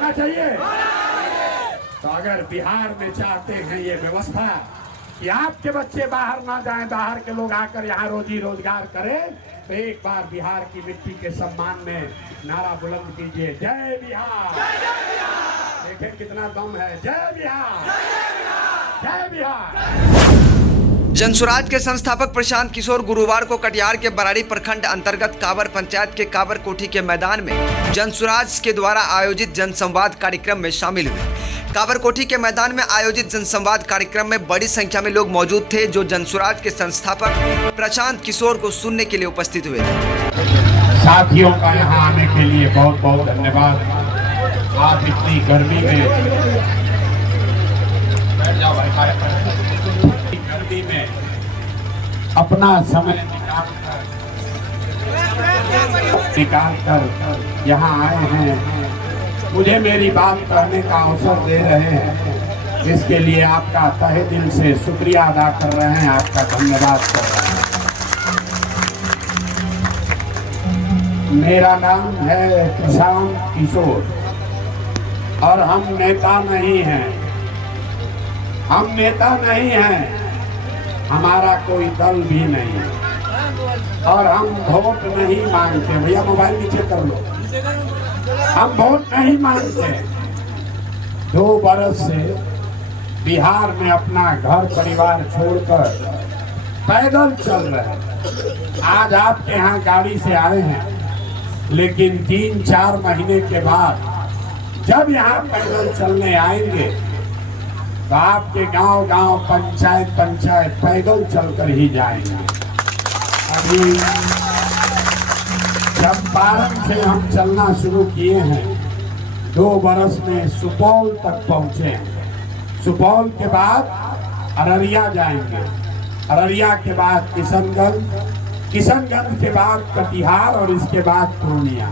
होना चाहिए। तो अगर बिहार में चाहते हैं ये व्यवस्था कि आपके बच्चे बाहर ना जाएं, बाहर के लोग आकर यहाँ रोजी रोजगार करें, तो एक बार बिहार की मिट्टी के सम्मान में नारा बुलंद कीजिए, जय बिहार। देखें कितना दम है, जय बिहार, जय बिहार। जनसुराज के संस्थापक प्रशांत किशोर गुरुवार को कटिहार के बराड़ी प्रखंड अंतर्गत काबर पंचायत के काबर कोठी के मैदान में जनसुराज के द्वारा आयोजित जनसंवाद कार्यक्रम में शामिल हुए। काबर कोठी के मैदान में आयोजित जनसंवाद कार्यक्रम में बड़ी संख्या में लोग मौजूद थे, जो जनसुराज के संस्थापक प्रशांत किशोर को सुनने के लिए उपस्थित हुए थे। साथियों का यहाँ आने के लिए बहुत बहुत धन्यवाद। आप इतनी गर्मी में अपना समय निकाल कर यहाँ आए हैं, मुझे मेरी बात कहने का अवसर दे रहे हैं, इसके लिए आपका तहे दिल से शुक्रिया अदा कर रहे हैं, आपका धन्यवाद कर रहे हैं। मेरा नाम है प्रशांत किशोर और हम नेता नहीं हैं, हम नेता नहीं हैं, हमारा कोई दल भी नहीं है और हम वोट नहीं मांगते। भैया मोबाइल नीचे कर लो। हम वोट नहीं मांगते। 2 बरस से बिहार में अपना घर परिवार छोड़कर पैदल चल रहे हैं। आज आपके यहाँ गाड़ी से आए हैं, लेकिन 3-4 महीने के बाद जब यहाँ पैदल चलने आएंगे तो आपके गांव गांव पंचायत पंचायत पैदल चलकर ही जाएंगे। अभी चंपारण से हम चलना शुरू किए हैं, 2 बरस में सुपौल तक पहुंचे हैं। सुपौल के बाद अररिया जाएंगे, अररिया के बाद किशनगंज, किशनगंज के बाद कटिहार और इसके बाद पूर्णिया।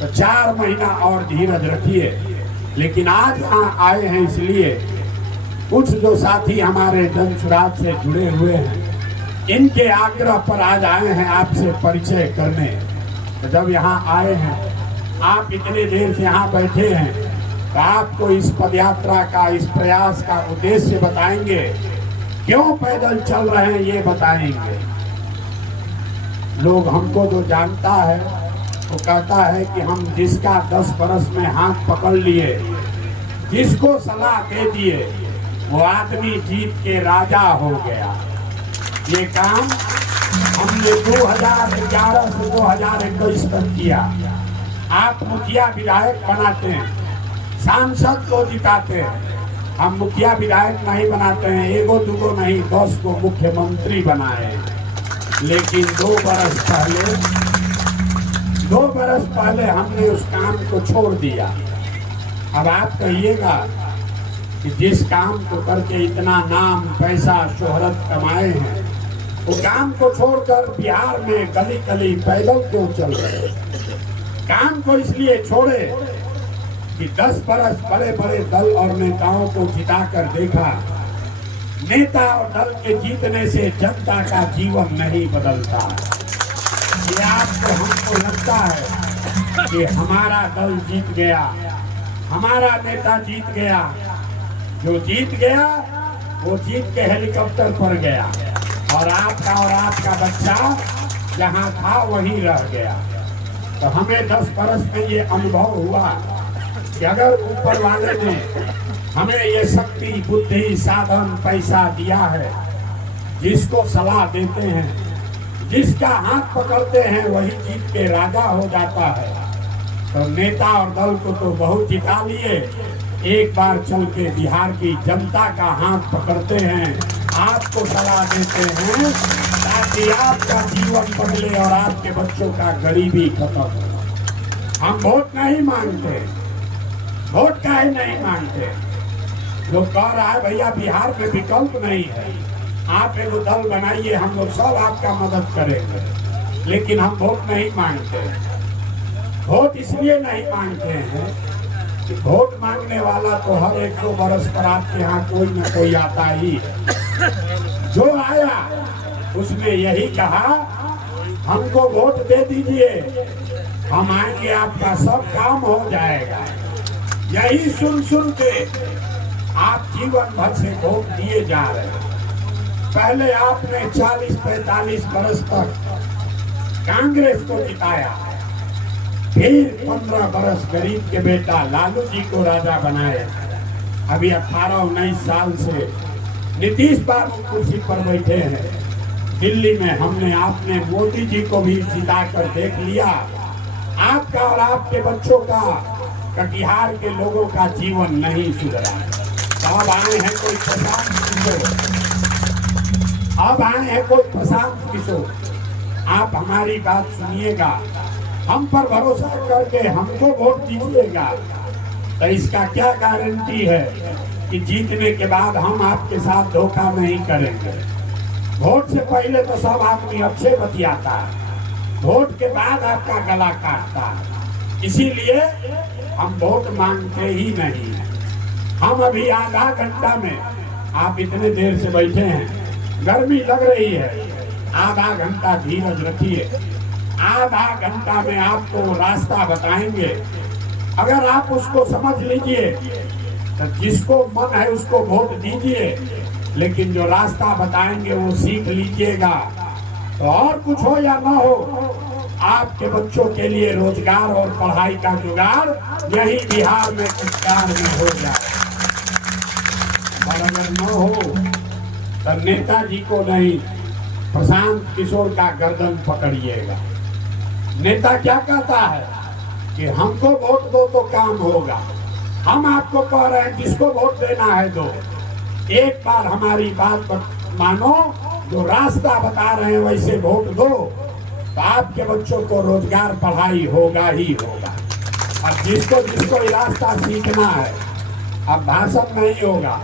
तो 4 महीना और धीरज रखिए। लेकिन आज यहाँ आए हैं इसलिए कुछ जो साथी हमारे जनसुराज से जुड़े हुए हैं, इनके आग्रह पर आज आए हैं आपसे परिचय करने। तो जब यहाँ आए हैं, आप इतने देर से यहाँ बैठे हैं, तो आपको इस पदयात्रा का, इस प्रयास का उद्देश्य बताएंगे, क्यों पैदल चल रहे हैं ये बताएंगे। लोग हमको जो जानता है वो कहता है कि हम जिसका 10 बरस में हाथ पकड़ लिए, जिसको सलाह दे दिए, वो आदमी जीत के राजा हो गया। ये काम हमने 2011 से 2021 तक किया। आप मुखिया विधायक बनाते हैं, सांसद को जिताते हैं, हम मुखिया विधायक नहीं बनाते हैं, 1-2 नहीं 10 को मुख्यमंत्री बनाए। लेकिन 2 बरस पहले हमने उस काम को छोड़ दिया। अब आप कहिएगा कि जिस काम को करके इतना नाम, पैसा, शोहरत कमाए हैं, वो काम को छोड़कर बिहार में गली गली पैदल क्यों चल रहे? काम को इसलिए छोड़े कि 10 बरस बड़े बड़े दल और नेताओं को जिताकर देखा, नेता और दल के जीतने से जनता का जीवन नहीं बदलता। ये आपको, हमको लगता है कि हमारा दल जीत गया, हमारा नेता जीत गया। जो जीत गया वो जीत के हेलीकॉप्टर पर गया और आपका बच्चा जहाँ था वहीं रह गया। तो हमें 10 बरस में ये अनुभव हुआ कि अगर ऊपर वाले ने हमें ये शक्ति, बुद्धि, साधन, पैसा दिया है, जिसको सलाह देते हैं, जिसका हाथ पकड़ते हैं, वही जीत के राजा हो जाता है। तो नेता और दल को तो बहुत जिता लिए, एक बार चल के बिहार की जनता का हाथ पकड़ते हैं, आपको सलाह देते हैं, ताकि आपका जीवन बदले और आपके बच्चों का गरीबी खत्म हो। हम वोट नहीं मांगते, वोट का ही नहीं मांगते। लोग कह रहा है भैया बिहार में विकल्प नहीं है, आप एक दल बनाइए, हम लोग सब आपका मदद करेंगे। लेकिन हम वोट नहीं मांगते। वोट इसलिए नहीं मांगते हैं कि वोट मांगने वाला तो हर 1-2 बरस पर आपके यहाँ कोई न कोई आता ही। जो आया उसने यही कहा, हमको वोट दे दीजिए, हम आएंगे, आपका सब काम हो जाएगा। यही सुन सुन के आप जीवन भर से वोट दिए जा रहे हैं। पहले आपने 40-45 बरस तक कांग्रेस को जिताया, फिर 15 बरस गरीब के बेटा लालू जी को राजा बनाए। अभी 18-19 साल से नीतीश बाबू कुर्सी पर बैठे हैं। दिल्ली में हमने आपने मोदी जी को भी जिता कर देख लिया। आपका और आपके बच्चों का, कटिहार के लोगों का जीवन नहीं सुधरा। अब आए हैं कोई प्रशांत किशोर, अब आए हैं कोई प्रशांत किशोर। आप हमारी बात सुनिएगा, हम पर भरोसा करके हमको वोट दीजिएगा, तो इसका क्या गारंटी है कि जीतने के बाद हम आपके साथ धोखा नहीं करेंगे। वोट से पहले तो सब आदमी अच्छे बतियाता है, वोट के बाद आपका गला काटता है। इसीलिए हम वोट मांगते ही नहीं। हम अभी आधा घंटा में, आप इतने देर से बैठे हैं, गर्मी लग रही है, आधा घंटा धीरज रखिए। आधा घंटा में आपको रास्ता बताएंगे, अगर आप उसको समझ लीजिए तो जिसको मन है उसको वोट दीजिए, लेकिन जो रास्ता बताएंगे वो सीख लीजिएगा। तो और कुछ हो या ना हो, आपके बच्चों के लिए रोजगार और पढ़ाई का जुगाड़ यही बिहार में सरकार में हो जाए। और अगर न हो तो नेताजी को नहीं, प्रशांत किशोर का गर्दन पकड़िएगा। नेता क्या कहता है कि हमको वोट दो तो काम होगा। हम आपको कह रहे हैं जिसको वोट देना है दो। एक बार हमारी बात मानो, जो रास्ता बता रहे हैं वैसे वोट दो, तो आपके बच्चों को रोजगार पढ़ाई होगा ही होगा। और जिसको जिसको ये रास्ता सीखना है, अब भाषण नहीं होगा,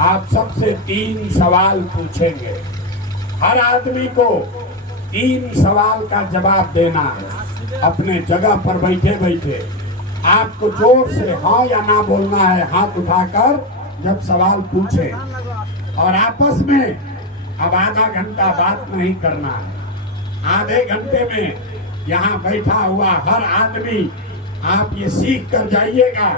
आप सबसे 3 सवाल पूछेंगे। हर आदमी को 3 सवाल का जवाब देना है। अपने जगह पर बैठे बैठे आपको जोर से हाँ या ना बोलना है, हाथ उठाकर जब सवाल पूछे। और आपस में अब आधा घंटा बात नहीं करना है। आधे घंटे में यहाँ बैठा हुआ हर आदमी आप ये सीख कर जाइएगा।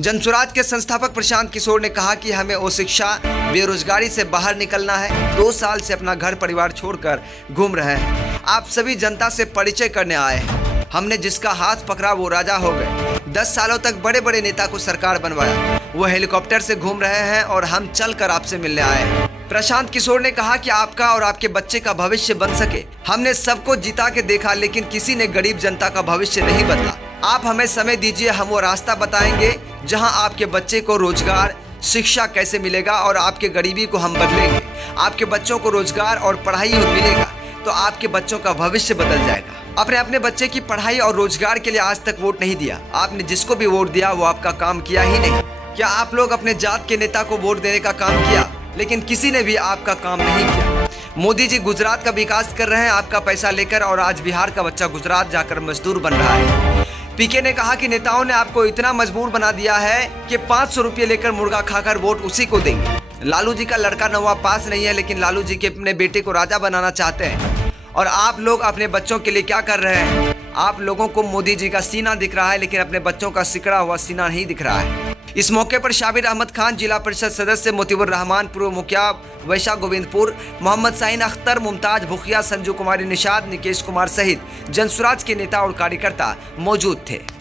जनसुराज के संस्थापक प्रशांत किशोर ने कहा कि हमें वो शिक्षा, बेरोजगारी से बाहर निकलना है। 2 साल से अपना घर परिवार छोड़कर घूम रहे हैं। आप सभी जनता से परिचय करने आए हैं। हमने जिसका हाथ पकड़ा वो राजा हो गए। 10 सालों तक बड़े बड़े नेता को सरकार बनवाया, वो हेलीकॉप्टर से घूम रहे हैं और हम चलकर आपसे मिलने आए हैं। प्रशांत किशोर ने कहा कि आपका और आपके बच्चे का भविष्य बन सके, हमने सबको जिता के देखा, लेकिन किसी ने गरीब जनता का भविष्य नहीं बदला। आप हमें समय दीजिए, हम वो रास्ता बताएंगे जहां आपके बच्चे को रोजगार, शिक्षा कैसे मिलेगा और आपके गरीबी को हम बदलेंगे। आपके बच्चों को रोजगार और पढ़ाई मिलेगा तो आपके बच्चों का भविष्य बदल जाएगा। आपने अपने बच्चे की पढ़ाई और रोजगार के लिए आज तक वोट नहीं दिया। आपने जिसको भी वोट दिया वो आपका काम किया ही नहीं। क्या आप लोग अपने जात के नेता को वोट देने का काम किया, लेकिन किसी ने भी आपका काम नहीं किया। मोदी जी गुजरात का विकास कर रहे हैं आपका पैसा लेकर, और आज बिहार का बच्चा गुजरात जाकर मजदूर बन रहा है। पीके ने कहा कि नेताओं ने आपको इतना मजबूर बना दिया है कि 500 रुपये लेकर मुर्गा खाकर वोट उसी को देंगे। लालू जी का लड़का नवाब पास नहीं है, लेकिन लालू जी के अपने बेटे को राजा बनाना चाहते हैं। और आप लोग अपने बच्चों के लिए क्या कर रहे हैं? आप लोगों को मोदी जी का सीना दिख रहा है, लेकिन अपने बच्चों का सिकड़ा हुआ सीना नहीं दिख रहा है। इस मौके पर शाबिर अहमद खान, जिला परिषद सदस्य मोतीबुर रहमान, पूर्व मुखिया वैशा गोविंदपुर, मोहम्मद साइन अख्तर, मुमताज भुखिया, संजू कुमारी निषाद, निकेश कुमार सहित जनसुराज के नेता और कार्यकर्ता मौजूद थे।